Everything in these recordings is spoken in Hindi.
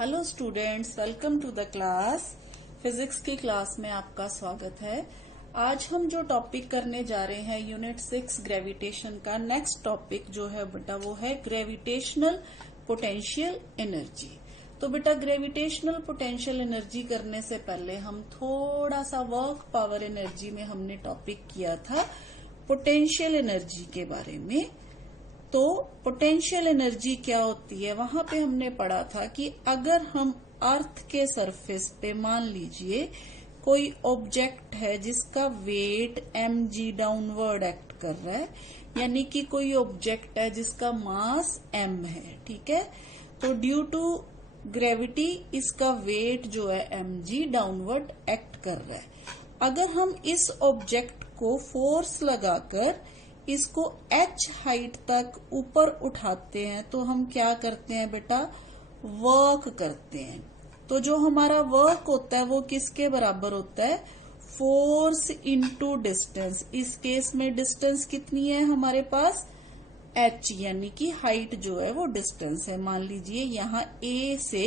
Hello students, welcome to the class. Physics की क्लास में आपका स्वागत है। आज हम जो टॉपिक करने जा रहे हैं यूनिट 6 ग्रेविटेशन का नेक्स्ट टॉपिक जो है बेटा वो है ग्रेविटेशनल पोटेंशियल एनर्जी। तो बेटा ग्रेविटेशनल पोटेंशियल एनर्जी करने से पहले हम थोड़ा सा वर्क पावर एनर्जी में हमने टॉपिक किया था पोटेंशियल एनर्जी के बारे में। तो पोटेंशियल एनर्जी क्या होती है, वहां पे हमने पढ़ा था कि अगर हम अर्थ के सरफेस पे मान लीजिए कोई ऑब्जेक्ट है जिसका वेट mg डाउनवर्ड एक्ट कर रहा है, यानी कि कोई ऑब्जेक्ट है जिसका मास m है, ठीक है। तो ड्यू टू ग्रेविटी इसका वेट जो है mg डाउनवर्ड एक्ट कर रहा है। अगर हम इस ऑब्जेक्ट को फोर्स लगाकर इसको h हाइट तक ऊपर उठाते हैं तो हम क्या करते हैं बेटा, वर्क करते हैं। तो जो हमारा वर्क होता है वो किसके बराबर होता है, फोर्स इनटू डिस्टेंस। इस केस में डिस्टेंस कितनी है हमारे पास, h, यानी कि हाइट जो है वो डिस्टेंस है। मान लीजिए यहाँ a से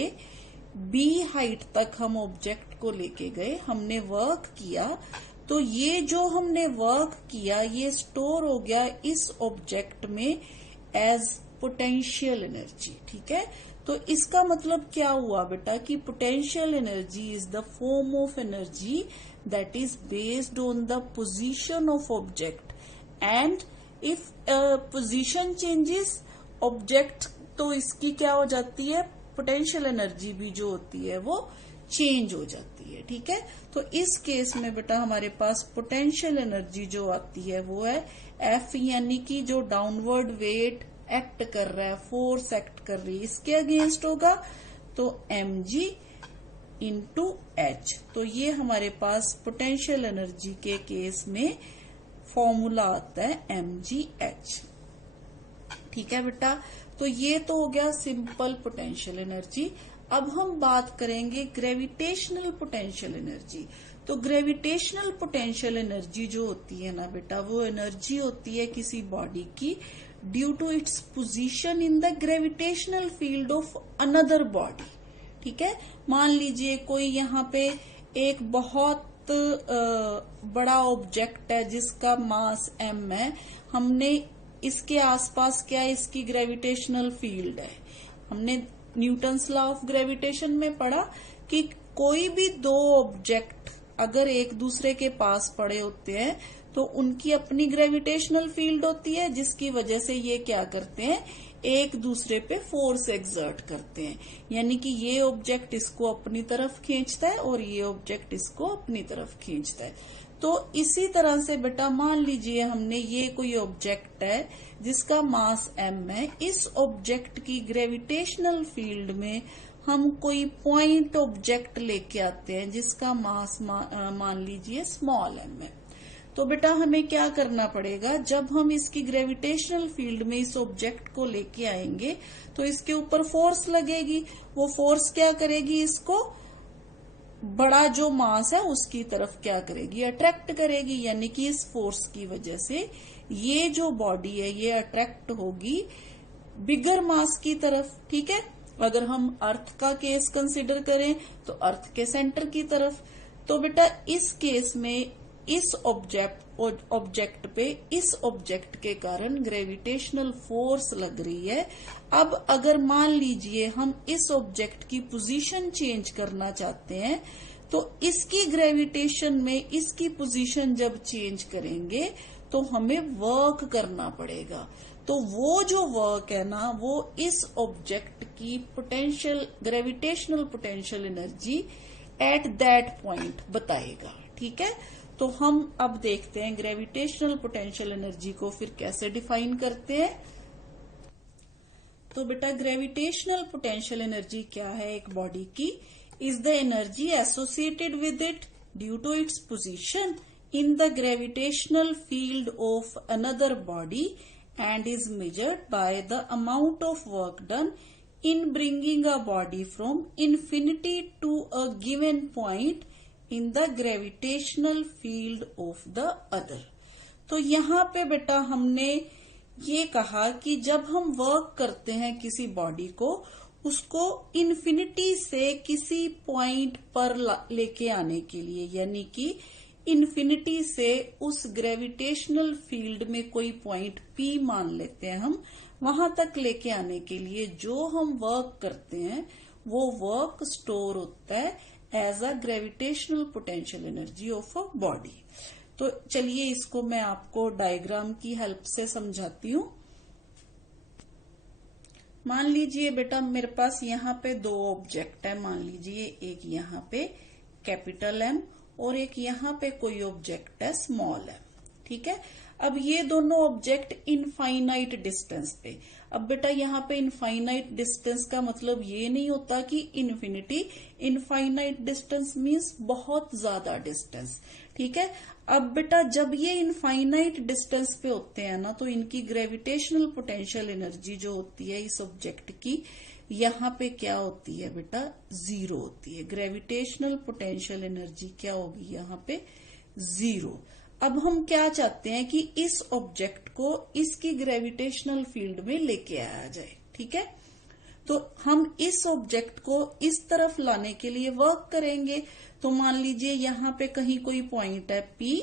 b हाइट तक हम ऑब्जेक्ट को लेके गए, हमने वर्क किया, तो ये जो हमने वर्क किया ये स्टोर हो गया इस ऑब्जेक्ट में एज पोटेंशियल एनर्जी, ठीक है। तो इसका मतलब क्या हुआ बेटा कि potential energy is the form of energy that is based on the position of object, and if position changes object तो इसकी क्या हो जाती है, पोटेंशियल एनर्जी भी जो होती है वो चेंज हो जाती है, ठीक है। तो इस केस में बेटा हमारे पास पोटेंशियल एनर्जी जो आती है वो है F, यानी कि जो डाउनवर्ड वेट एक्ट कर रहा है, फोर्स एक्ट कर रही है, इसके अगेंस्ट होगा तो mg इंटू h। तो ये हमारे पास पोटेंशियल एनर्जी के केस में फॉर्मूला आता है mgh, ठीक है बेटा। तो ये तो हो गया सिंपल पोटेंशियल एनर्जी। अब हम बात करेंगे ग्रेविटेशनल पोटेंशियल एनर्जी। तो ग्रेविटेशनल पोटेंशियल एनर्जी जो होती है ना बेटा, वो एनर्जी होती है किसी बॉडी की due to its position in the gravitational field of another body, ठीक है। मान लीजिए कोई यहाँ पे एक बहुत बड़ा ऑब्जेक्ट है जिसका मास m है, हमने इसके आसपास क्या इसकी ग्रेविटेशनल फील्ड है। हमने न्यूटन्स लॉ ऑफ ग्रेविटेशन में पढ़ा कि कोई भी दो ऑब्जेक्ट अगर एक दूसरे के पास पड़े होते हैं तो उनकी अपनी ग्रेविटेशनल फील्ड होती है, जिसकी वजह से ये क्या करते हैं, एक दूसरे पे फोर्स एक्सर्ट करते हैं, यानी कि ये ऑब्जेक्ट इसको अपनी तरफ खींचता है और ये ऑब्जेक्ट इसको अपनी तरफ खींचता है। तो इसी तरह से बेटा मान लीजिए हमने ये कोई ऑब्जेक्ट है जिसका मास m है, इस ऑब्जेक्ट की ग्रेविटेशनल फील्ड में हम कोई पॉइंट ऑब्जेक्ट लेके आते हैं जिसका मास मान लीजिए स्मॉल m है। तो बेटा हमें क्या करना पड़ेगा, जब हम इसकी ग्रेविटेशनल फील्ड में इस ऑब्जेक्ट को लेके आएंगे तो इसके ऊपर फोर्स लगेगी। वो फोर्स क्या करेगी, इसको बड़ा जो मास है उसकी तरफ क्या करेगी, अट्रैक्ट करेगी, यानी कि इस फोर्स की वजह से ये जो बॉडी है ये अट्रैक्ट होगी बिगर मास की तरफ, ठीक है। अगर हम अर्थ का केस कंसिडर करें तो अर्थ के सेंटर की तरफ। तो बेटा इस केस में इस ऑब्जेक्ट पे इस ऑब्जेक्ट के कारण ग्रेविटेशनल फोर्स लग रही है। अब अगर मान लीजिए हम इस ऑब्जेक्ट की पोजीशन चेंज करना चाहते हैं तो इसकी ग्रेविटेशन में इसकी पोजीशन जब चेंज करेंगे तो हमें वर्क करना पड़ेगा। तो वो जो वर्क है ना वो इस ऑब्जेक्ट की potential gravitational potential energy at that point बताएगा, ठीक है। तो हम अब देखते हैं ग्रेविटेशनल पोटेंशियल एनर्जी को फिर कैसे डिफाइन करते हैं। तो बेटा ग्रेविटेशनल पोटेंशियल एनर्जी क्या है एक बॉडी की, is the energy associated with it due to its position in the gravitational field of another body and is measured by the amount of work done in bringing a body from infinity to a given point in the gravitational field of the other। तो यहाँ पे बेटा हमने ये कहा कि जब हम वर्क करते हैं किसी बॉडी को, उसको इन्फिनिटी से किसी पॉइंट पर लेके आने के लिए, यानी कि इन्फिनिटी से उस ग्रेविटेशनल फील्ड में कोई पॉइंट P मान लेते हैं हम, वहां तक लेके आने के लिए जो हम वर्क करते हैं वो वर्क स्टोर होता है as a gravitational potential energy of a body. तो चलिए इसको मैं आपको डायग्राम की हेल्प से समझाती हूँ। मान लीजिए बेटा मेरे पास यहाँ पे दो ऑब्जेक्ट है, मान लीजिए एक यहाँ पे कैपिटल M और एक यहाँ पे कोई ऑब्जेक्ट है स्मॉल m, ठीक है। अब ये दोनों ऑब्जेक्ट इनफाइनाइट डिस्टेंस पे, अब बेटा यहाँ पे इनफाइनाइट डिस्टेंस का मतलब ये नहीं होता कि इन्फिनिटी, इनफाइनाइट डिस्टेंस मीन्स बहुत ज्यादा डिस्टेंस, ठीक है। अब बेटा जब ये इनफाइनाइट डिस्टेंस पे होते हैं ना, तो इनकी ग्रेविटेशनल पोटेंशियल एनर्जी जो होती है इस ऑब्जेक्ट की, यहाँ पे क्या होती है बेटा, जीरो होती है। ग्रेविटेशनल पोटेंशियल एनर्जी क्या होगी यहाँ पे, जीरो। अब हम क्या चाहते हैं कि इस ऑब्जेक्ट को इसकी ग्रेविटेशनल फील्ड में लेके आया जाए, ठीक है। तो हम इस ऑब्जेक्ट को इस तरफ लाने के लिए वर्क करेंगे। तो मान लीजिए यहाँ पे कहीं कोई पॉइंट है P,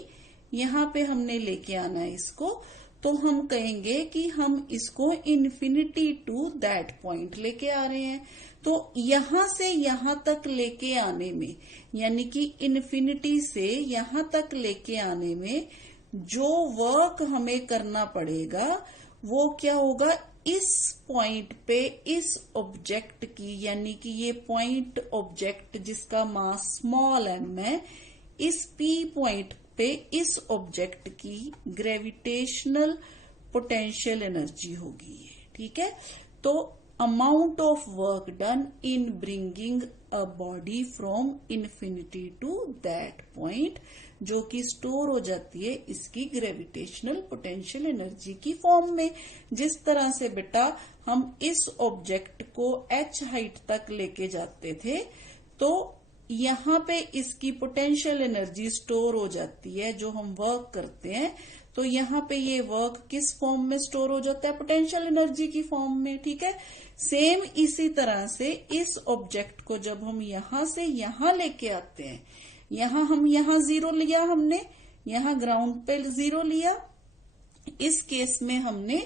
यहाँ पे हमने लेके आना है इसको, तो हम कहेंगे कि हम इसको इन्फिनिटी टू दैट पॉइंट लेके आ रहे हैं। तो यहां से यहां तक लेके आने में, यानी कि इन्फिनिटी से यहां तक लेके आने में जो वर्क हमें करना पड़ेगा वो क्या होगा, इस पॉइंट पे इस ऑब्जेक्ट की, यानी कि ये पॉइंट ऑब्जेक्ट जिसका मास स्मॉल m है, इस P पॉइंट पे इस ऑब्जेक्ट की ग्रेविटेशनल पोटेंशियल एनर्जी होगी ये, ठीक है। तो amount of work done in bringing a body from infinity to that point, जो कि स्टोर हो जाती है इसकी ग्रेविटेशनल पोटेंशियल एनर्जी की फॉर्म में। जिस तरह से बेटा हम इस ऑब्जेक्ट को h हाइट तक लेके जाते थे, तो यहाँ पे इसकी पोटेंशियल एनर्जी स्टोर हो जाती है जो हम वर्क करते हैं। तो यहाँ पे ये वर्क किस फॉर्म में स्टोर हो जाता है, पोटेंशियल एनर्जी की फॉर्म में, ठीक है। सेम इसी तरह से इस ऑब्जेक्ट को जब हम यहां से यहां लेके आते हैं, यहाँ जीरो लिया हमने, यहाँ ग्राउंड पे जीरो लिया, इस केस में हमने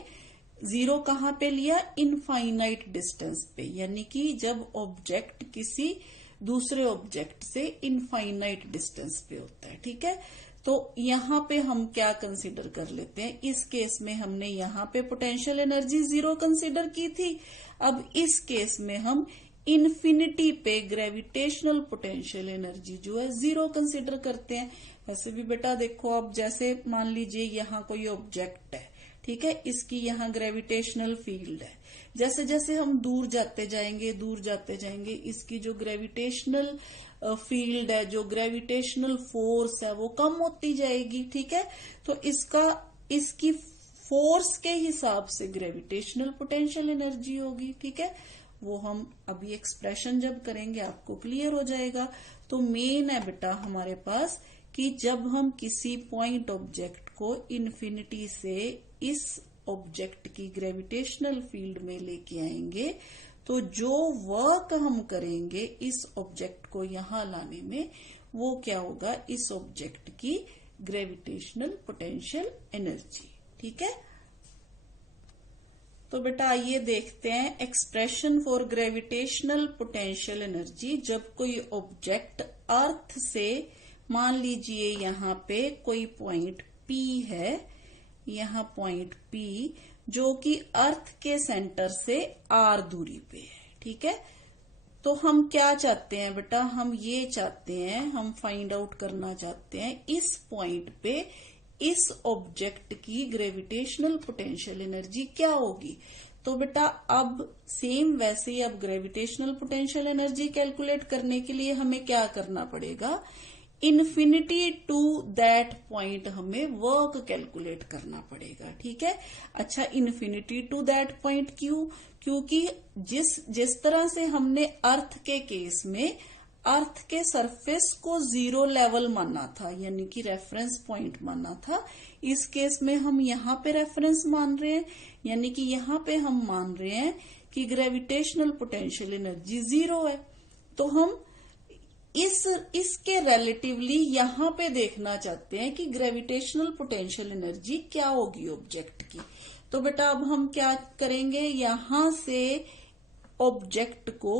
जीरो कहाँ पे लिया, इनफाइनाइट डिस्टेंस पे, यानी कि जब ऑब्जेक्ट किसी दूसरे ऑब्जेक्ट से इनफाइनाइट डिस्टेंस पे होता है, ठीक है। तो यहाँ पे हम क्या कंसीडर कर लेते हैं, इस केस में हमने यहाँ पे पोटेंशियल एनर्जी जीरो कंसीडर की थी। अब इस केस में हम इन्फिनिटी पे ग्रेविटेशनल पोटेंशियल एनर्जी जो है जीरो कंसीडर करते हैं। वैसे भी बेटा देखो, अब जैसे मान लीजिए यहाँ कोई ऑब्जेक्ट है, ठीक है, इसकी यहाँ ग्रेविटेशनल फील्ड है, जैसे जैसे हम दूर जाते जाएंगे इसकी जो ग्रेविटेशनल फील्ड है, जो ग्रेविटेशनल फोर्स है वो कम होती जाएगी, ठीक है। तो इसकी फोर्स के हिसाब से ग्रेविटेशनल पोटेंशियल एनर्जी होगी, ठीक है। वो हम अभी एक्सप्रेशन जब करेंगे आपको क्लियर हो जाएगा। तो मेन है बेटा हमारे पास कि जब हम किसी पॉइंट ऑब्जेक्ट को इन्फिनिटी से इस ऑब्जेक्ट की ग्रेविटेशनल फील्ड में लेके आएंगे, तो जो वर्क हम करेंगे इस ऑब्जेक्ट को यहां लाने में, वो क्या होगा, इस ऑब्जेक्ट की ग्रेविटेशनल पोटेंशियल एनर्जी, ठीक है। तो बेटा आइए देखते हैं expression for gravitational potential energy. जब कोई ऑब्जेक्ट अर्थ से, मान लीजिए यहाँ पे कोई पॉइंट P है, यहाँ पॉइंट P जो कि अर्थ के सेंटर से r दूरी पे है, ठीक है। तो हम क्या चाहते हैं बेटा, हम ये चाहते हैं, हम फाइंड आउट करना चाहते हैं इस पॉइंट पे इस ऑब्जेक्ट की ग्रेविटेशनल पोटेंशियल एनर्जी क्या होगी। तो बेटा अब सेम वैसे ही अब ग्रेविटेशनल पोटेंशियल एनर्जी कैलकुलेट करने के लिए हमें क्या करना पड़ेगा, इन्फिनिटी टू दैट पॉइंट हमें वर्क कैलकुलेट करना पड़ेगा, ठीक है। अच्छा, इन्फिनिटी टू दैट पॉइंट क्यों, क्योंकि जिस तरह से हमने अर्थ के केस में अर्थ के सरफेस को जीरो लेवल माना था, यानी कि रेफरेंस पॉइंट माना था, इस केस में हम यहाँ पे रेफरेंस मान रहे हैं, यानी कि यहाँ पे हम मान रहे हैं कि ग्रेविटेशनल पोटेंशियल एनर्जी 0 है, तो हम इसके रिलेटिवली यहां पे देखना चाहते हैं कि ग्रेविटेशनल पोटेंशियल एनर्जी क्या होगी ऑब्जेक्ट की। तो बेटा अब हम क्या करेंगे, यहां से ऑब्जेक्ट को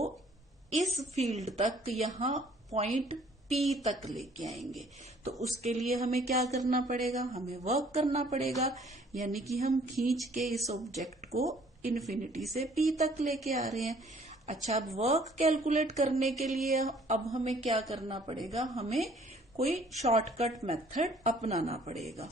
इस फील्ड तक, यहां पॉइंट P तक लेके आएंगे। तो उसके लिए हमें क्या करना पड़ेगा, हमें वर्क करना पड़ेगा, यानी कि हम खींच के इस ऑब्जेक्ट को इन्फिनिटी से P तक लेके आ रहे हैं। अच्छा, अब वर्क कैलकुलेट करने के लिए अब हमें क्या करना पड़ेगा, हमें कोई शॉर्टकट मेथड अपनाना पड़ेगा।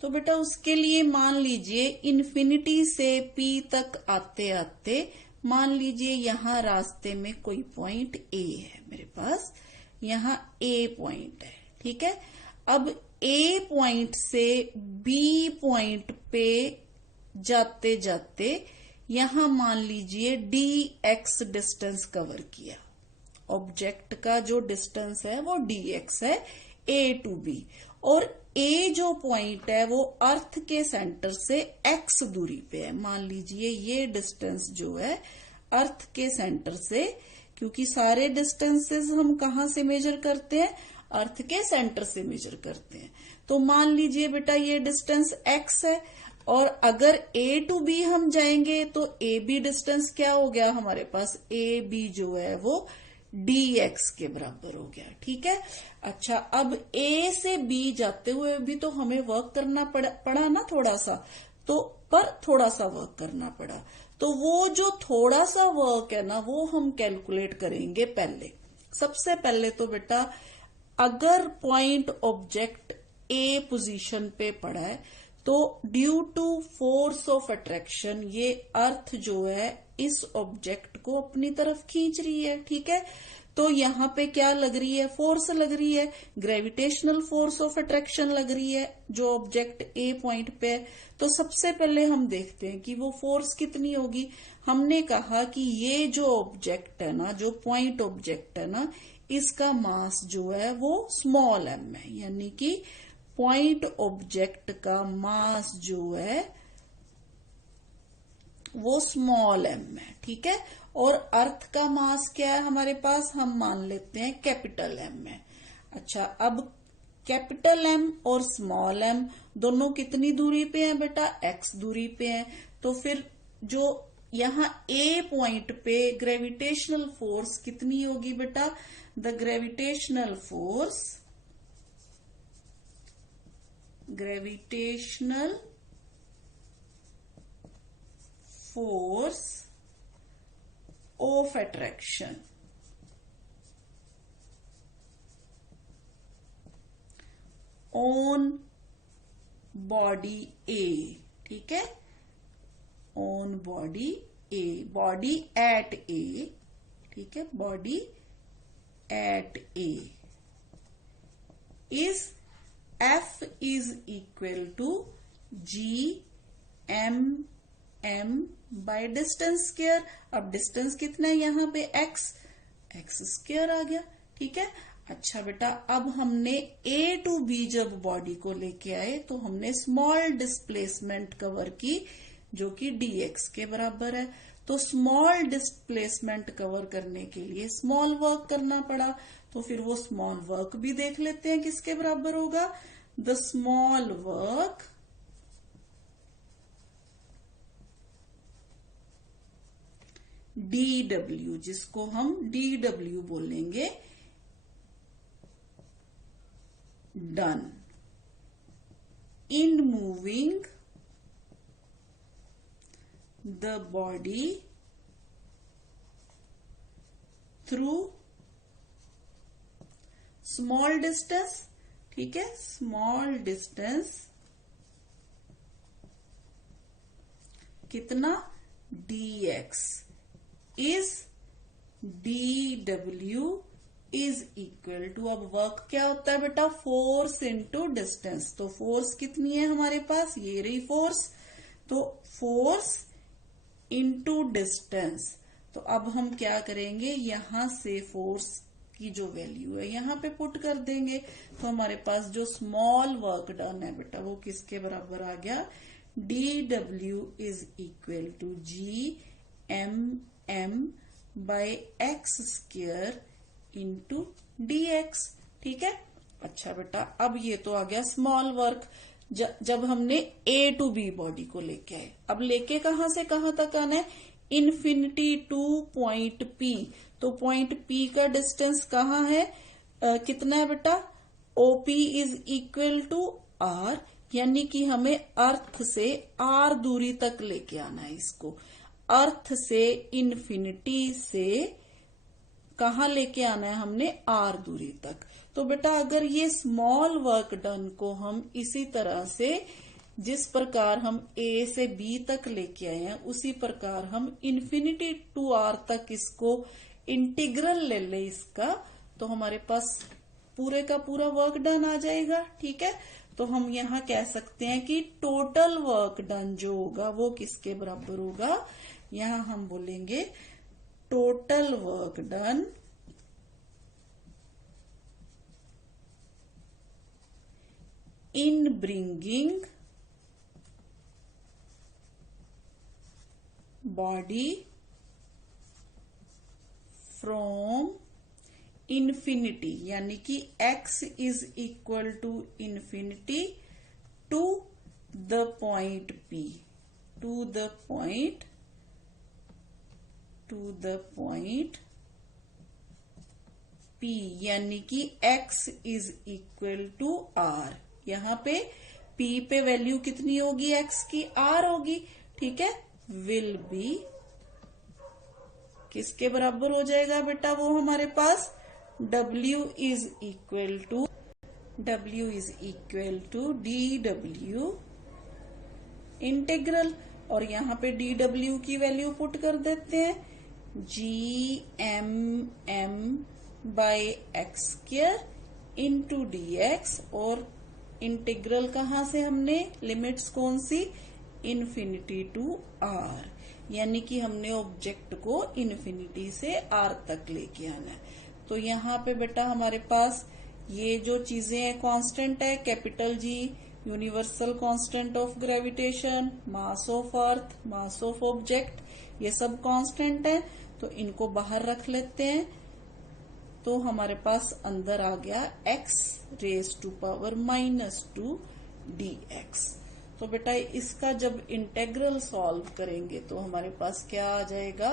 तो बेटा उसके लिए मान लीजिए इन्फिनिटी से P तक आते आते मान लीजिए यहां रास्ते में कोई पॉइंट A है मेरे पास, यहां A पॉइंट है, ठीक है। अब A पॉइंट से B पॉइंट पे जाते जाते यहां मान लीजिए dx डिस्टेंस कवर किया। ऑब्जेक्ट का जो डिस्टेंस है वो dx है A टू B, और A जो पॉइंट है वो अर्थ के सेंटर से x दूरी पे है। मान लीजिए ये डिस्टेंस जो है अर्थ के सेंटर से, क्योंकि सारे डिस्टेंसेस हम कहाँ से मेजर करते हैं, अर्थ के सेंटर से मेजर करते हैं। तो मान लीजिए बेटा ये डिस्टेंस x है, और अगर A टू B हम जाएंगे तो AB डिस्टेंस क्या हो गया हमारे पास, AB जो है वो dx के बराबर हो गया, ठीक है। अच्छा, अब A से B जाते हुए भी तो हमें वर्क करना पड़ा ना थोड़ा सा, तो पर थोड़ा सा वर्क करना पड़ा। तो वो जो थोड़ा सा वर्क है ना वो हम कैलकुलेट करेंगे पहले। सबसे पहले तो बेटा अगर पॉइंट ऑब्जेक्ट A पोजीशन पे पड़ा है तो due to force of attraction ये अर्थ जो है इस ऑब्जेक्ट को अपनी तरफ खींच रही है, ठीक है। तो यहाँ पे क्या लग रही है, फोर्स लग रही है, ग्रेविटेशनल फोर्स ऑफ अट्रैक्शन लग रही है जो ऑब्जेक्ट A पॉइंट पे है। तो सबसे पहले हम देखते हैं कि वो फोर्स कितनी होगी। हमने कहा कि ये जो ऑब्जेक्ट है ना, जो पॉइंट ऑब्जेक्ट है ना, इसका मास जो है वो स्मॉल m है, यानी कि पॉइंट ऑब्जेक्ट का मास जो है वो स्मॉल m है, ठीक है। और अर्थ का मास क्या है हमारे पास, हम मान लेते हैं कैपिटल M है। अच्छा, अब कैपिटल M और स्मॉल m दोनों कितनी दूरी पे हैं बेटा, x दूरी पे हैं। तो फिर जो यहाँ A पॉइंट पे ग्रेविटेशनल फोर्स कितनी होगी बेटा, the gravitational force of attraction on body A, ठीक है, on body A, body at A, ठीक है, body at A is F is equal to G(m)m by distance square. अब डिस्टेंस कितना है यहाँ पे x स्क्वायर आ गया, ठीक है। अच्छा बेटा, अब हमने A टू B जब बॉडी को लेके आए तो हमने स्मॉल डिस्प्लेसमेंट कवर की जो कि dx के बराबर है। तो स्मॉल डिस्प्लेसमेंट कवर करने के लिए स्मॉल वर्क करना पड़ा, तो फिर वो स्मॉल वर्क भी देख लेते हैं किसके बराबर होगा, द स्मॉल वर्क dw, जिसको हम dw बोलेंगे, done in moving the body through small distance, ठीक है, स्मॉल डिस्टेंस कितना, dx is dw is equal to, अब वर्क क्या होता है बेटा, फोर्स इनटू डिस्टेंस। तो फोर्स कितनी है हमारे पास, ये रही फोर्स, तो फोर्स इनटू डिस्टेंस। तो अब हम क्या करेंगे, यहां से फोर्स की जो वैल्यू है यहां पे पुट कर देंगे। तो हमारे पास जो स्मॉल वर्क डन है बेटा वो किसके बराबर आ गया, dw is equal to gmm by x square into dx। ठीक है। अच्छा बेटा, अब ये तो आ गया स्मॉल वर्क, जब हमने ए टू बी बॉडी को लेके आए। अब लेके कहां से कहां तक आना है? Infinity to point P. तो पॉइंट पी का डिस्टेंस कहां है? कितना है बेटा? OP is equal to R, यानी कि हमें अर्थ से आर दूरी तक लेके आना है इसको। अर्थ से इन्फिनिटी से कहां लेके आना है हमने? आर दूरी तक। तो बेटा अगर ये स्मॉल वर्क डन को हम इसी तरह से, जिस प्रकार हम ए से बी तक लेके आए हैं, उसी प्रकार हम इन्फिनिटी टू आर तक इसको इंटीग्रल ले ले इसका, तो हमारे पास पूरे का पूरा वर्क डन आ जाएगा। ठीक है। तो हम यहाँ कह सकते हैं कि टोटल वर्क डन जो होगा वो किसके बराबर होगा? यहाँ हम बोलेंगे total work done in bringing body from infinity, यानी कि x is equal to infinity to the point P, to the point P, यानी कि x is equal to R। यहाँ पे P पे वैल्यू कितनी होगी? x की R होगी। ठीक है। विल बी किसके बराबर हो जाएगा बेटा? वो हमारे पास W is equal to dw integral, और यहाँ पे dw की वैल्यू पुट कर देते हैं gmm by x square into dx। और इंटीग्रल कहां से हमने? लिमिट्स कौन सी? इन्फिनिटी टू आर, यानी कि हमने ऑब्जेक्ट को इन्फिनिटी से आर तक लेके आना है। तो यहाँ पे बेटा हमारे पास ये जो चीजें हैं कांस्टेंट है, capital G universal constant of gravitation, mass of earth, mass of object, ये सब कांस्टेंट है। तो इनको बाहर रख लेते हैं, तो हमारे पास अंदर आ गया x raise to power -2 dx। तो बेटा इसका जब इंटेग्रल सॉल्व करेंगे तो हमारे पास क्या आ जाएगा?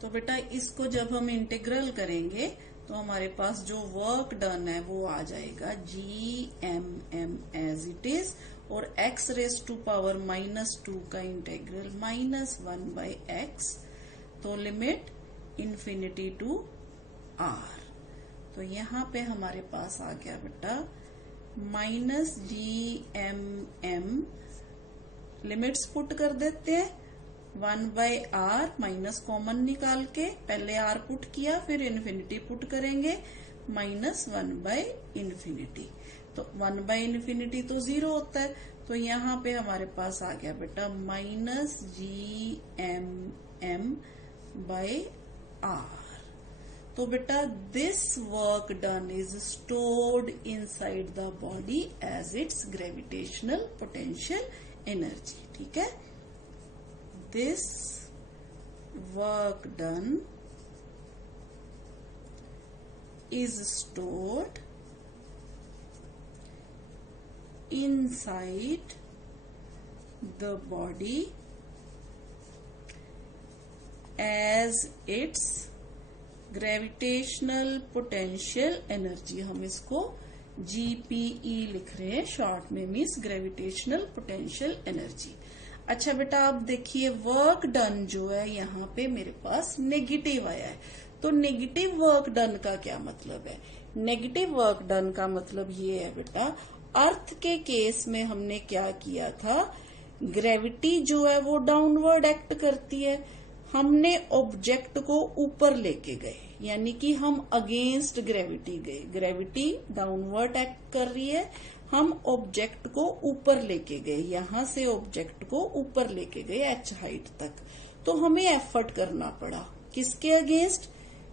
तो बेटा इसको जब हम इंटीग्रल करेंगे तो हमारे पास जो वर्क डन है वो आ जाएगा gmm एज इट इज, और x रेज टू पावर -2 का इंटेग्रल -1 बाय x, तो लिमिट इन्फिनिटी टू r। तो यहाँ पे हमारे पास आ गया बेटा -gmm, लिमिट्स पुट कर देते हैं 1 बाय r, माइनस कॉमन निकाल के, पहले r पुट किया फिर इन्फिनिटी पुट करेंगे, -1 बाय इन्फिनिटी। तो 1 बाय इन्फिनिटी तो 0 होता है, तो यहाँ पे हमारे पास आ गया बेटा -gmm बाय r। तो बेटा this work done is stored inside the body as its gravitational potential energy. ठीक है। This work done is stored inside the body as its gravitational potential energy. हम इसको GPE लिख रहे हैं शॉर्ट में, मीन्स ग्रेविटेशनल पोटेंशियल एनर्जी। अच्छा बेटा अब देखिए वर्क डन जो है यहाँ पे मेरे पास नेगेटिव आया है। तो नेगेटिव वर्क डन का क्या मतलब है? नेगेटिव वर्क डन का मतलब ये है बेटा, अर्थ के केस में हमने क्या किया था, ग्रेविटी जो है वो डाउनवर्ड एक्ट करती है, हमने ऑब्जेक्ट को ऊपर लेके गए, यानी कि हम अगेंस्ट ग्रेविटी गए। ग्रेविटी डाउनवर्ड एक्ट कर रही है, हम ऑब्जेक्ट को ऊपर लेके गए, यहां से ऑब्जेक्ट को ऊपर लेके गए h हाइट तक। तो हमें एफर्ट करना पड़ा, किसके अगेंस्ट?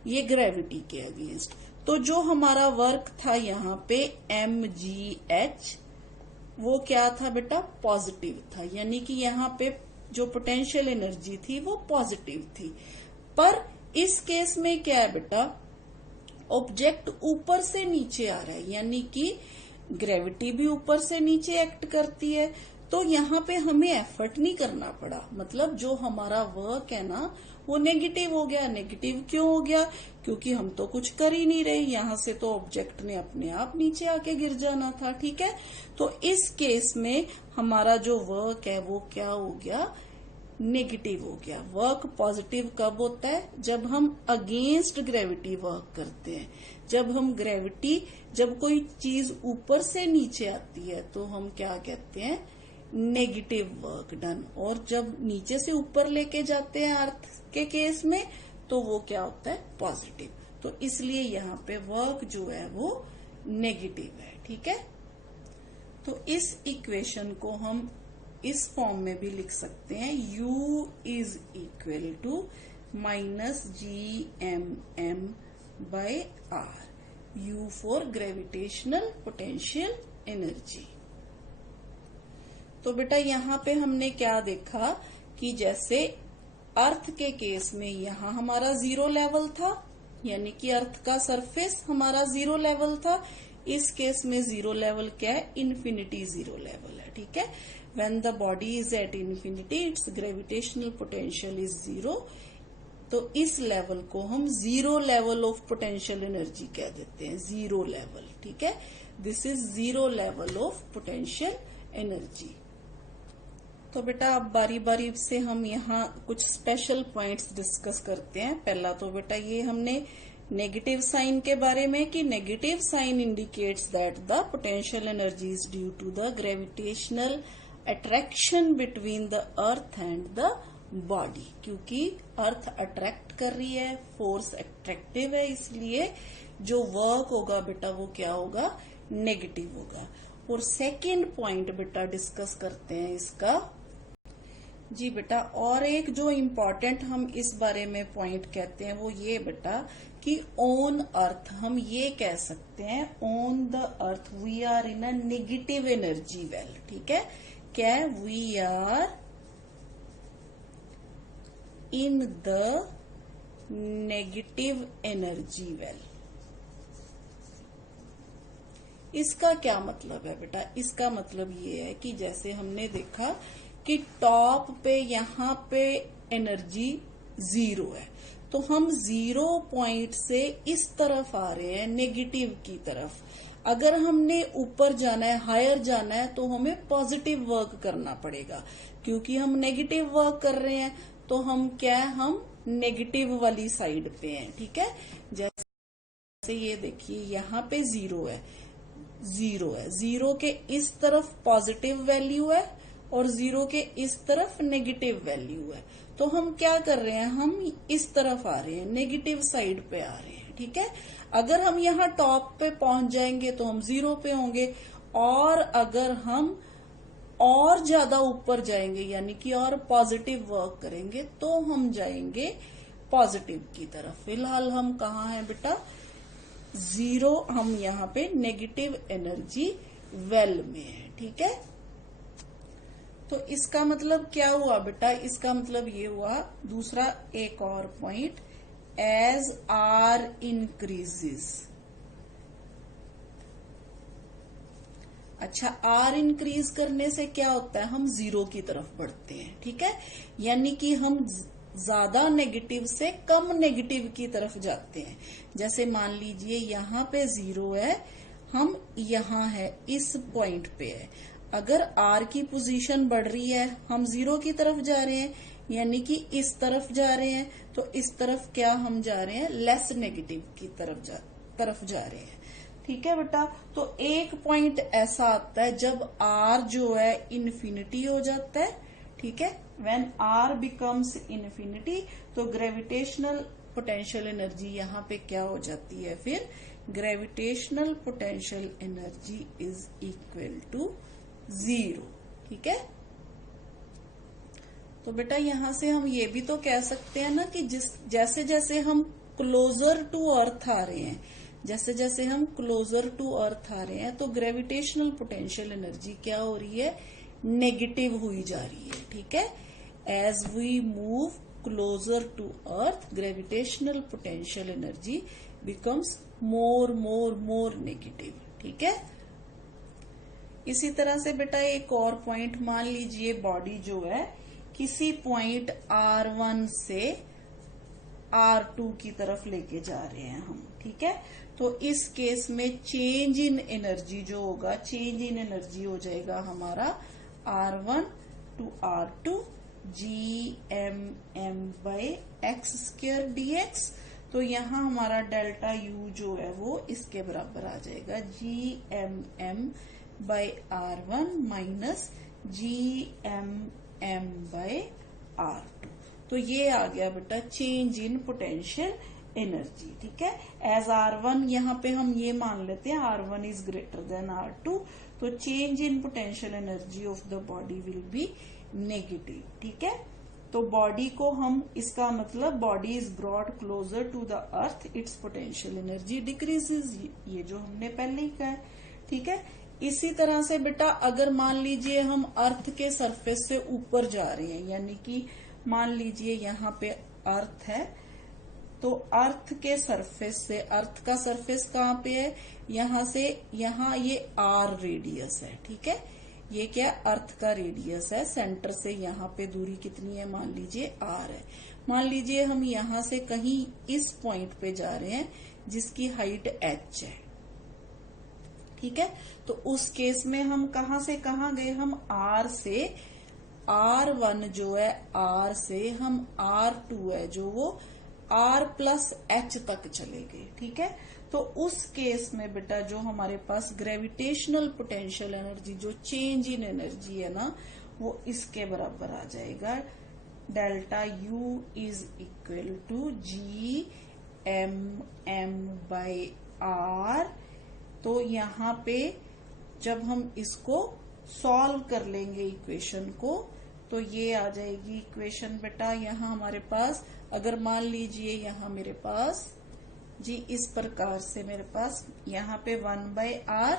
ये ग्रेविटी के अगेंस्ट। तो जो हमारा वर्क था यहाँ पे mgh वो क्या था बेटा, पॉजिटिव था, यानी कि यहाँ पे जो पोटेंशियल एनर्जी थी वो पॉजिटिव थी। पर इस केस में क्या है बेटा, ऑब्जेक्ट ऊपर से नीचे आ रहा है, यानी कि ग्रेविटी भी ऊपर से नीचे एक्ट करती है, तो यहाँ पे हमें एफर्ट नहीं करना पड़ा, मतलब जो हमारा वर्क है ना वो नेगेटिव हो गया। नेगेटिव क्यों हो गया, क्योंकि हम तो कुछ कर ही नहीं रहे, यहाँ से तो ऑब्जेक्ट ने अपने आप नीचे आके गिर जाना था। ठीक है, तो इस केस में हमारा जो वर्क है वो क्या हो गया, नेगेटिव हो गया। वर्क पॉजिटिव कब होता है, जब हम अगेंस्ट ग्रेविटी वर्क करते हैं। जब कोई चीज ऊपर से नीचे आती है तो हम क्या कहते हैं, नेगेटिव वर्क डन। और जब नीचे से ऊपर लेके जाते हैं अर्थ के केस में तो वो क्या होता है, पॉजिटिव। तो इसलिए यहाँ पे वर्क जो है वो नेगेटिव है। ठीक है, तो इस इक्वेशन को हम इस फॉर्म में भी लिख सकते हैं, U is equal to -GMM/R, U for gravitational potential energy. तो बेटा यहाँ पे हमने क्या देखा कि जैसे अर्थ के केस में यहाँ हमारा 0 लेवल था, यानी कि अर्थ का सरफेस हमारा 0 लेवल था। इस केस में 0 लेवल क्या है, इन्फिनिटी 0 लेवल है। ठीक है, when the body is at infinity it's gravitational potential is 0। तो इस लेवल को हम 0 लेवल ऑफ पोटेंशियल एनर्जी कह देते हैं, 0 लेवल। ठीक है, this is 0 level of potential energy. तो बेटा अब बारी बारी से हम यहाँ कुछ स्पेशल पॉइंट्स डिस्कस करते हैं। पहला तो बेटा ये हमने नेगेटिव साइन के बारे में कि negative sign indicates that the potential energy is due to the gravitational attraction between the earth and the body. क्योंकि अर्थ अट्रैक्ट कर रही है, फोर्स अट्रैक्टिव है, इसलिए जो वर्क होगा बेटा वो क्या होगा, नेगेटिव होगा। और सेकेंड पॉइंट बेटा डिस्कस करते हैं इसका। जी बेटा, और एक जो इम्पोर्टेंट हम इस बारे में पॉइंट कहते हैं वो ये बेटा कि ऑन अर्थ हम ये कह सकते हैं, on the earth we are in a negative energy well. ठीक है, क्या है, we are in the negative energy well. इसका क्या मतलब है बेटा, इसका मतलब ये है कि जैसे हमने देखा कि टॉप पे यहाँ पे एनर्जी 0 है, तो हम 0 पॉइंट से इस तरफ आ रहे हैं, नेगेटिव की तरफ। अगर हमने ऊपर जाना है, हायर जाना है, तो हमें पॉजिटिव वर्क करना पड़ेगा। क्योंकि हम नेगेटिव वर्क कर रहे हैं तो हम क्या है, हम नेगेटिव वाली साइड पे हैं। ठीक है, जैसे ये देखिए यहाँ पे 0 है, 0 के इस तरफ पॉजिटिव वैल्यू है और 0 के इस तरफ नेगेटिव वैल्यू है। तो हम क्या कर रहे हैं, हम इस तरफ आ रहे हैं, नेगेटिव साइड पे आ रहे हैं। ठीक है, अगर हम यहाँ टॉप पे पहुंच जाएंगे तो हम 0 पे होंगे, और अगर हम और ज्यादा ऊपर जाएंगे यानी कि और पॉजिटिव वर्क करेंगे तो हम जाएंगे पॉजिटिव की तरफ। फिलहाल हम कहाँ हैं बेटा, 0, हम यहाँ पे नेगेटिव एनर्जी वेल में है। ठीक है, तो इसका मतलब क्या हुआ बेटा, इसका मतलब ये हुआ, दूसरा एक और पॉइंट, एज आर इंक्रीजेस। अच्छा, आर इंक्रीज करने से क्या होता है, हम 0 की तरफ बढ़ते हैं। ठीक है, यानी कि हम ज्यादा नेगेटिव से कम नेगेटिव की तरफ जाते हैं। जैसे मान लीजिए यहाँ पे 0 है, हम यहाँ है, इस पॉइंट पे है। अगर आर की पोजीशन बढ़ रही है, हम 0 की तरफ जा रहे हैं, यानी कि इस तरफ जा रहे हैं, तो इस तरफ क्या हम जा रहे हैं, लेस नेगेटिव की तरफ जा रहे हैं। ठीक है बेटा, तो एक पॉइंट ऐसा आता है जब आर जो है इन्फिनिटी हो जाता है। ठीक है, व्हेन आर बिकम्स इन्फिनिटी तो ग्रेविटेशनल पोटेंशियल एनर्जी यहाँ पे क्या हो जाती है, फिर gravitational potential energy is equal to 0। ठीक है, तो बेटा यहां से हम ये भी तो कह सकते हैं ना कि जैसे जैसे हम क्लोजर टू अर्थ आ रहे हैं, जैसे जैसे हम क्लोजर टू अर्थ आ रहे हैं तो ग्रेविटेशनल पोटेंशियल एनर्जी क्या हो रही है, नेगेटिव हुई जा रही है। ठीक है, as we move closer to earth gravitational potential energy becomes more more more negative. ठीक है, इसी तरह से बेटा एक और पॉइंट मान लीजिए, बॉडी जो है किसी पॉइंट R1 से R2 की तरफ लेके जा रहे हैं हम। ठीक है, तो इस केस में चेंज इन एनर्जी जो होगा, चेंज इन एनर्जी हो जाएगा हमारा R1 to R2 gmm/x² dx। तो यहाँ हमारा डेल्टा U जो है वो इसके बराबर आ जाएगा, gmm/R1 माइनस gmm/R2। तो ये आ गया बेटा चेंज इन पोटेंशियल एनर्जी। ठीक है, एज R1 यहाँ पे हम ये मान लेते हैं R1 is greater than R2, तो change in potential energy of the body will be negative. ठीक है, तो बॉडी को हम, इसका मतलब body is brought closer to the earth, its potential energy decreases, ये जो हमने पहले ही कहा है। ठीक है, इसी तरह से बेटा अगर मान लीजिए हम अर्थ के सरफेस से ऊपर जा रहे हैं, यानी कि मान लीजिए यहाँ पे अर्थ है, तो अर्थ के सरफेस से, अर्थ का सरफेस कहाँ पे है, यहाँ से यहाँ ये R रेडियस है। ठीक है, ये क्या, अर्थ का रेडियस है, सेंटर से यहाँ पे दूरी कितनी है, मान लीजिए R है। मान लीजिए हम यहाँ से कहीं इस पॉइंट पे जा रहे हैं जिसकी हाइट h है। ठीक है, तो उस केस में हम कहाँ से कहाँ गए, हम R से R1 जो है, R से हम R2 है जो वो R+h तक चले गए। ठीक है, तो उस केस में बेटा जो हमारे पास ग्रेविटेशनल पोटेंशियल एनर्जी, जो चेंज इन एनर्जी है ना, वो इसके बराबर आ जाएगा, delta U is equal to gmm/R। तो यहाँ पे जब हम इसको सॉल्व कर लेंगे इक्वेशन को, तो ये आ जाएगी इक्वेशन बेटा, यहाँ हमारे पास अगर मान लीजिए यहाँ मेरे पास जी इस प्रकार से, मेरे पास यहाँ पे 1/R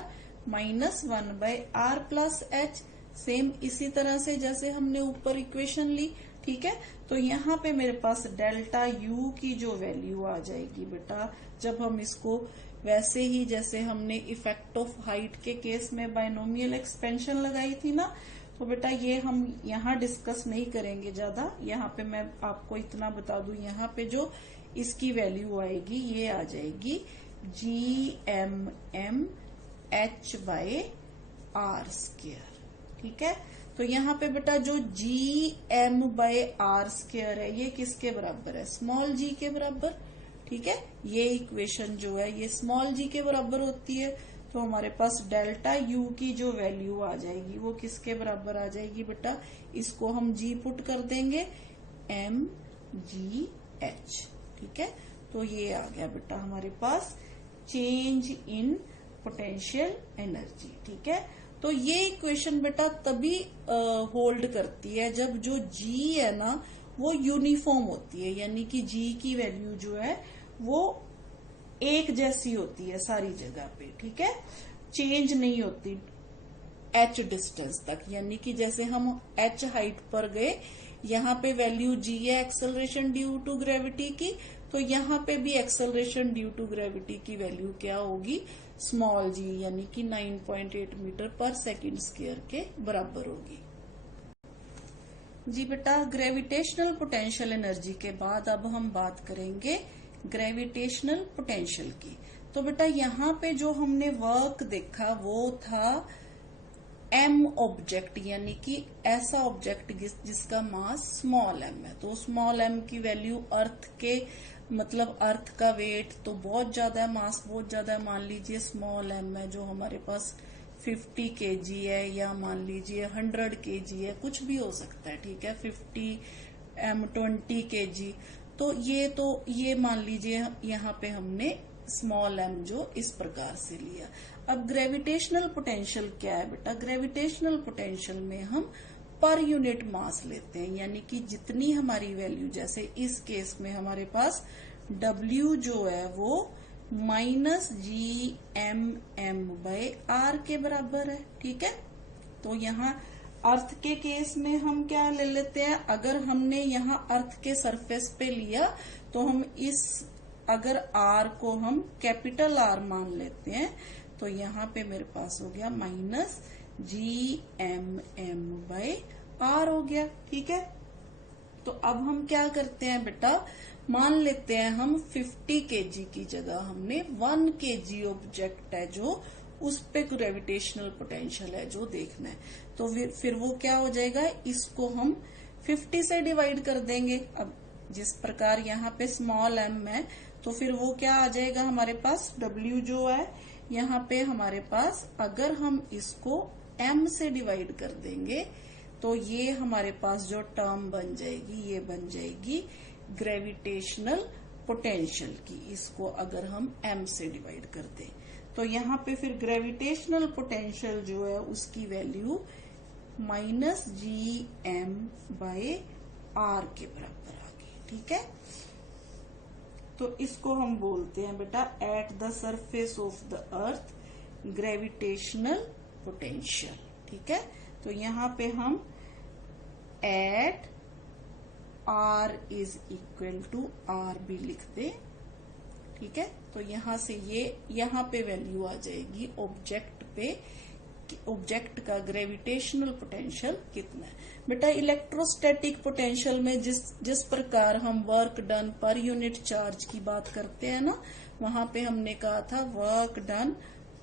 माइनस 1/R+h, सेम इसी तरह से जैसे हमने ऊपर इक्वेशन ली। ठीक है, तो यहाँ पे मेरे पास डेल्टा U की जो वैल्यू आ जाएगी बेटा, जब हम इसको वैसे ही जैसे हमने इफेक्ट ऑफ हाइट के केस में बाइनोमियल एक्सपेंशन लगाई थी ना, तो बेटा ये हम यहाँ डिस्कस नहीं करेंगे ज्यादा, यहाँ पे मैं आपको इतना बता दूं, यहाँ पे जो इसकी वैल्यू आएगी ये आ जाएगी gmm/h/r²। ठीक है, तो यहाँ पे बेटा जो gm/r² है ये किसके बराबर है, स्मॉल g के बराबर। ठीक है, ये इक्वेशन जो है ये स्मॉल g के बराबर होती है, तो हमारे पास डेल्टा U की जो वैल्यू आ जाएगी वो किसके बराबर आ जाएगी बेटा, इसको हम g पुट कर देंगे, mgh। ठीक है, तो ये आ गया बेटा हमारे पास चेंज इन पोटेंशियल एनर्जी। ठीक है, तो ये इक्वेशन बेटा तभी होल्ड करती है जब जो g है ना वो यूनिफॉर्म होती है, यानी कि g की वैल्यू जो है वो एक जैसी होती है सारी जगह पे। ठीक है, चेंज नहीं होती h डिस्टेंस तक, यानी कि जैसे हम h हाइट पर गए, यहाँ पे वैल्यू g है एक्सेलरेशन ड्यू टू ग्रेविटी की, तो यहाँ पे भी एक्सेलरेशन ड्यू टू ग्रेविटी की वैल्यू क्या होगी, स्मॉल g, यानी कि 9.8 मीटर पर सेकंड स्क्वायर के बराबर होगी। जी बेटा, ग्रेविटेशनल पोटेंशियल एनर्जी के बाद अब हम बात करेंगे ग्रेविटेशनल पोटेंशियल की। तो बेटा यहाँ पे जो हमने वर्क देखा वो था m ऑब्जेक्ट, यानी कि ऐसा ऑब्जेक्ट जिसका मास स्मॉल m है। तो स्मॉल m की वैल्यू अर्थ के, मतलब अर्थ का वेट तो बहुत ज्यादा है, मास बहुत ज्यादा है, मान लीजिए स्मॉल m है जो हमारे पास 50 kg है, या मान लीजिए 100 kg है, कुछ भी हो सकता है। ठीक है, 50 m 20 kg, तो ये मान लीजिए यहाँ पे हमने स्मॉल m जो इस प्रकार से लिया। अब ग्रेविटेशनल पोटेंशियल क्या है बेटा, ग्रेविटेशनल पोटेंशियल में हम पर यूनिट मास लेते हैं, यानी कि जितनी हमारी वैल्यू, जैसे इस केस में हमारे पास W जो है वो माइनस GMM/r के बराबर है। ठीक है, तो यहाँ अर्थ के केस में हम क्या ले लेते हैं, अगर हमने यहाँ अर्थ के सरफेस पे लिया तो हम अगर r को हम कैपिटल R मान लेते हैं तो यहाँ पे मेरे पास हो गया माइनस GMM/r हो गया। ठीक है, तो अब हम क्या करते हैं बेटा, मान लेते हैं हम 50 kg की जगह हमने 1 kg ऑब्जेक्ट है जो उस पे ग्रेविटेशनल पोटेंशियल है जो देखना है, तो फिर वो क्या हो जाएगा, इसको हम 50 से डिवाइड कर देंगे। अब जिस प्रकार यहाँ पे स्मॉल m है तो फिर वो क्या आ जाएगा हमारे पास, W जो है यहाँ पे हमारे पास, अगर हम इसको m से डिवाइड कर देंगे तो ये हमारे पास जो टर्म बन जाएगी ये बन जाएगी ग्रेविटेशनल पोटेंशियल की। इसको अगर हम m से डिवाइड कर दें तो यहाँ पे फिर ग्रेविटेशनल पोटेंशियल जो है उसकी वैल्यू माइनस GM/r के बराबर आ गई। ठीक है, तो इसको हम बोलते हैं बेटा at the surface of the earth gravitational potential. ठीक है, तो यहाँ पे हम at r is equal to r भी लिख दें। ठीक है, तो यहाँ से ये यहाँ पे वैल्यू आ जाएगी ऑब्जेक्ट पे, ऑब्जेक्ट का ग्रेविटेशनल पोटेंशियल कितना है। बेटा इलेक्ट्रोस्टैटिक पोटेंशियल में जिस प्रकार हम work done per unit charge की बात करते हैं ना, वहां पे हमने कहा था work done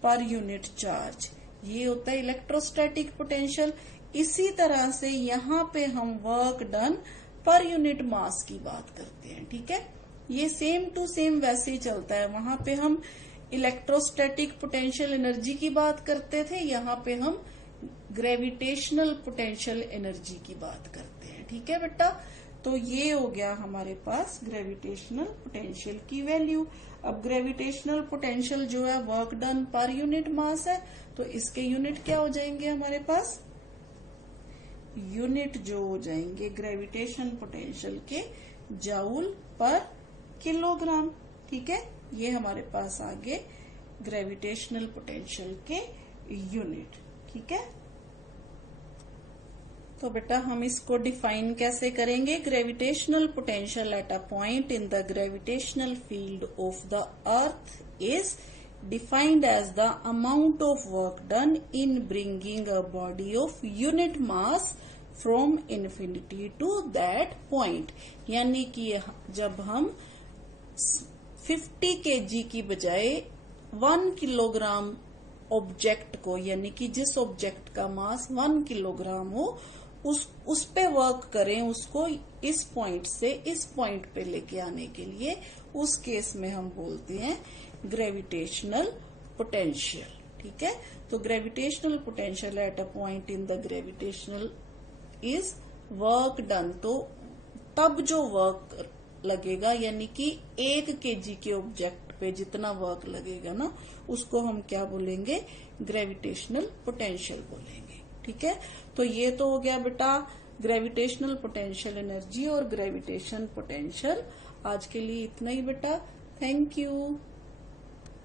per unit charge, ये होता है इलेक्ट्रोस्टैटिक पोटेंशियल। इसी तरह से यहाँ पे हम work done per unit mass की बात करते हैं। ठीक है, ये सेम टू सेम वैसे ही चलता है, वहां पे हम इलेक्ट्रोस्टैटिक पोटेंशियल एनर्जी की बात करते थे, यहाँ पे हम ग्रेविटेशनल पोटेंशियल एनर्जी की बात करते हैं। ठीक है बेटा, तो ये हो गया हमारे पास ग्रेविटेशनल पोटेंशियल की वैल्यू। अब ग्रेविटेशनल पोटेंशियल जो है work done per unit mass है, तो इसके यूनिट क्या हो जाएंगे हमारे पास, यूनिट जो हो जाएंगे ग्रेविटेशन पोटेंशियल के जाउल पर किलोग्राम। ठीक है, ये हमारे पास आगे ग्रेविटेशनल पोटेंशियल के यूनिट। ठीक है, तो बेटा हम इसको डिफाइन कैसे करेंगे, gravitational potential at a point in the gravitational field of the earth is defined as the amount of work done in bringing a body of unit mass from infinity to that point। यानी कि जब हम 50 kg की बजाय 1 किलोग्राम ऑब्जेक्ट को, यानी कि जिस ऑब्जेक्ट का मास 1 किलोग्राम हो उस पे वर्क करें, उसको इस पॉइंट से इस पॉइंट पे लेके आने के लिए, उस केस में हम बोलते हैं ग्रेविटेशनल पोटेंशियल। ठीक है, तो gravitational potential at a point in the gravitational is work done, तो तब जो वर्क लगेगा, यानी कि 1 kg के ऑब्जेक्ट पे जितना वर्क लगेगा ना, उसको हम क्या बोलेंगे, ग्रेविटेशनल पोटेंशियल बोलेंगे। ठीक है, तो ये तो हो गया बेटा ग्रेविटेशनल पोटेंशियल एनर्जी और ग्रेविटेशन पोटेंशियल। आज के लिए इतना ही बेटा, थैंक यू।